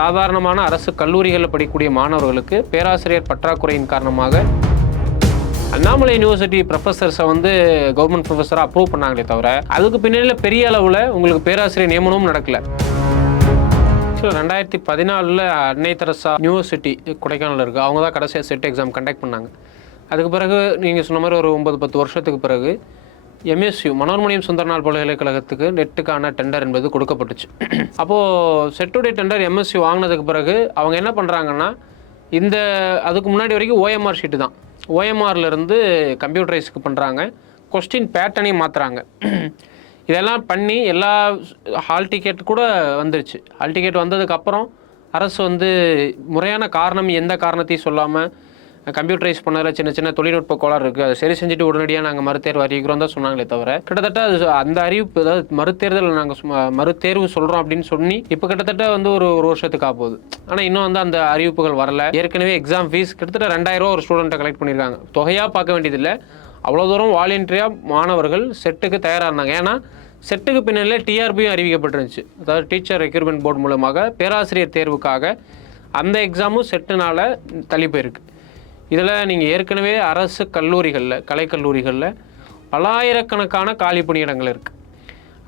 சாதாரணமான அரசு கல்லூரிகளில் படிக்கக்கூடிய மாணவர்களுக்கு பேராசிரியர் பற்றாக்குறையின் காரணமாக அண்ணாமலை யூனிவர்சிட்டி ப்ரொஃபஸர்ஸை வந்து கவர்மெண்ட் ப்ரொஃபஸராக அப்ரூவ் பண்ணாங்களே தவிர அதுக்கு பின்னாடியில் பெரிய அளவில் உங்களுக்கு பேராசிரியர் நியமனமும் நடக்கலை. ஆக்சுவலாக ரெண்டாயிரத்தி பதினாலில் அன்னை தெரசா யூனிவர்சிட்டி கொடைக்கானல் இருக்குது அவங்க தான் கடைசியாக செட் எக்ஸாம் கண்டக்ட் பண்ணாங்க. அதுக்கு பிறகு நீங்கள் சொன்ன மாதிரி ஒரு ஒன்பது பத்து வருஷத்துக்கு பிறகு எம்எஸ்யூ மனோர்மணியம் சுந்தரநாள் பல்கலைக்கழகத்துக்கு நெட்டுக்கான டெண்டர் என்பது கொடுக்கப்பட்டுச்சு. அப்போது செட்டுடைய டெண்டர் எம்எஸ்யூ வாங்கினதுக்கு பிறகு அவங்க என்ன பண்ணுறாங்கன்னா இந்த அதுக்கு முன்னாடி வரைக்கும் ஓஎம்ஆர் ஷீட்டு தான். ஓஎம்ஆர்லேருந்து கம்ப்யூட்டரைஸ்க்கு பண்ணுறாங்க கொஸ்டின் பேட்டர்னையும் மாற்றுறாங்க இதெல்லாம் பண்ணி எல்லா ஹால் டிக்கெட் கூட வந்துருச்சு. ஹால் டிக்கெட் வந்ததுக்கப்புறம் அரசு வந்து முறையான காரணம் எந்த காரணத்தையும் சொல்லாமல் கம்ப்யூட்டரைஸ் பண்ணதில் சின்ன சின்ன தொழில்நுட்ப கோளாறு இருக்குது அதை சரி செஞ்சுட்டு உடனடியாக நாங்கள் மறுதேர்வு அறிவிக்கிறோம் தான் சொன்னாங்களே தவிர கிட்டத்தட்ட அது அந்த அறிவிப்பு அதாவது மறுதேர்தல் நாங்கள் மறுத்தேர்வு மறுதேர்வு சொல்கிறோம் அப்படின்னு சொல்லி இப்போ கிட்டத்தட்ட வந்து ஒரு ஒரு வருஷத்துக்கு ஆகுது ஆனால் இன்னும் வந்து அந்த அறிவிப்புகள் வரல. ஏற்கனவே எக்ஸாம் ஃபீஸ் கிட்டத்தட்ட ரெண்டாயிரம் ரூபா ஒரு ஸ்டூடெண்ட்டை கலெக்ட் பண்ணியிருக்காங்க தொகையாக பார்க்க வேண்டியதில்லை. அவ்வளோ தூரம் வாலண்டியராக மாணவர்கள் செட்டுக்கு தயாராக இருந்தாங்க ஏன்னா செட்டுக்கு பின்னாலே டிஆர்பியும் அறிவிக்கப்பட்டிருந்துச்சு. அதாவது டீச்சர் ரெக்யூர்மெண்ட் போர்டு மூலமாக பேராசிரியர் தேர்வுக்காக அந்த எக்ஸாமும் செட்டுனால தள்ளி போயிருக்கு. இதில் நீங்கள் ஏற்கனவே அரசு கல்லூரிகளில் கலைக்கல்லூரிகளில் பலாயிரக்கணக்கான காலி பணியிடங்கள் இருக்குது.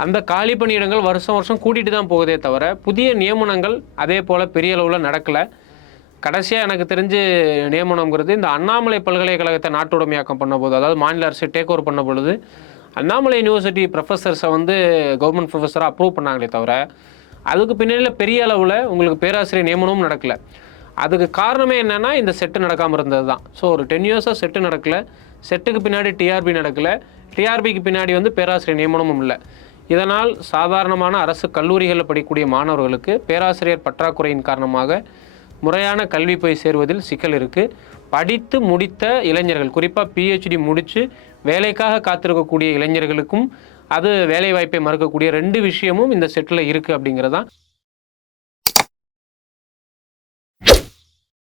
அந்த காலி பணியிடங்கள் வருஷம் வருஷம் கூட்டிகிட்டு தான் போகுதே தவிர புதிய நியமனங்கள் அதே போல் பெரிய அளவில் நடக்கலை. கடைசியாக எனக்கு தெரிஞ்சு நியமனங்கிறது இந்த அண்ணாமலை பல்கலைக்கழகத்தை நாட்டுடைமையாக்கம் பண்ணும்போது அதாவது மாநில அரசு டேக் ஓவர் பண்ண பொழுது அண்ணாமலை யூனிவர்சிட்டி ப்ரொஃபஸர்ஸை வந்து கவர்மெண்ட் ப்ரொஃபஸராக அப்ரூவ் பண்ணாங்களே தவிர அதுக்கு பின்னாடியில் பெரிய அளவில் உங்களுக்கு பேராசிரியர் நியமனமும் நடக்கலை. அதுக்கு காரணமே என்னென்னா இந்த செட்டு நடக்காமல் இருந்தது தான் ஸோ ஒரு டென் இயர்ஸாக செட்டு நடக்கலை. செட்டுக்கு பின்னாடி டிஆர்பி நடக்கலை. டிஆர்பிக்கு பின்னாடி வந்து பேராசிரியர் நியமனமும் இல்லை. இதனால் சாதாரணமான அரசு கல்லூரிகளில் படிக்கக்கூடிய மாணவர்களுக்கு பேராசிரியர் பற்றாக்குறையின் காரணமாக முறையான கல்வி போய் சேருவதில் சிக்கல் இருக்குது படித்து முடித்த இளைஞர்கள் குறிப்பாக பிஹெச்டி முடித்து வேலைக்காக காத்திருக்கக்கூடிய இளைஞர்களுக்கும் அது வேலைவாய்ப்பை மறுக்கக்கூடிய ரெண்டு விஷயமும் இந்த செட்டில் இருக்குது அப்படிங்கிறது தான்